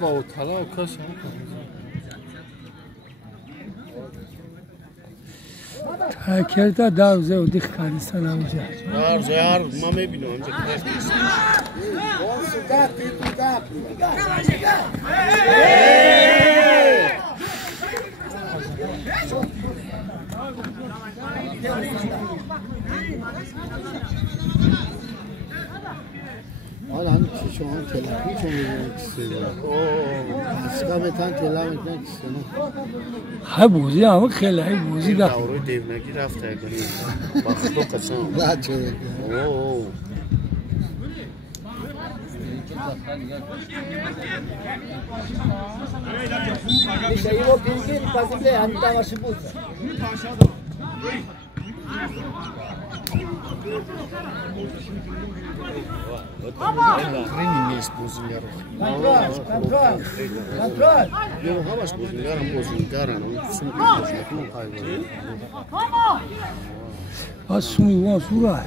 بابا طلا کاش کرده دروزه و دیخ کاریستان اونجا دروزه ما میبینم اونجا کلاس نیست حالا هم چی شما کلاپی چون میگن کسی اسکا بتن کلا میتن کسی های بوزی همه خیلی های بوزی ده دوروی دیونگی رفته اگریم بخدو قسم نه چه Jeszcze jego pięknie pasuje, a nie dała szybuca. خیلی نیست بوزنگرم Kontrol! یه همش بوزنگرم سمت بوزنگرم قایبه از سومی وان سورا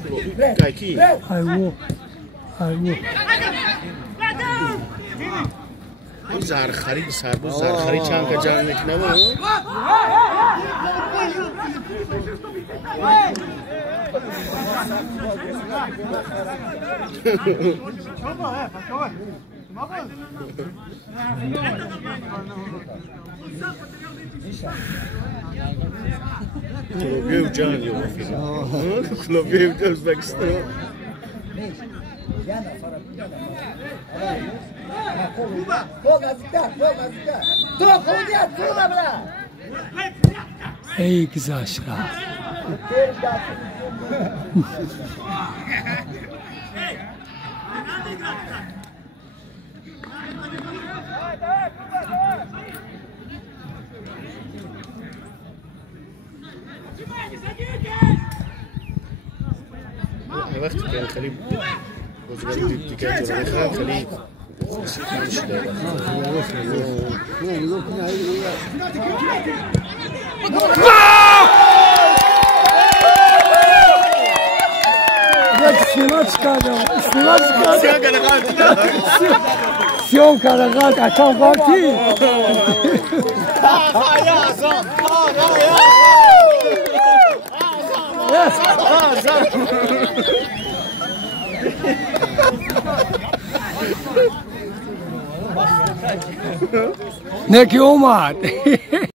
کاکی ایوه این زرخری سرباز زرخری چند که جمع میکنه با کلوبیه و جان یا مفیده کلوبیه و جان ازبکستان ای گذاشته وقتی که خیلی بزرگی دیگه جوری خیلی سیام کرغات اتام قاطی نکی اومد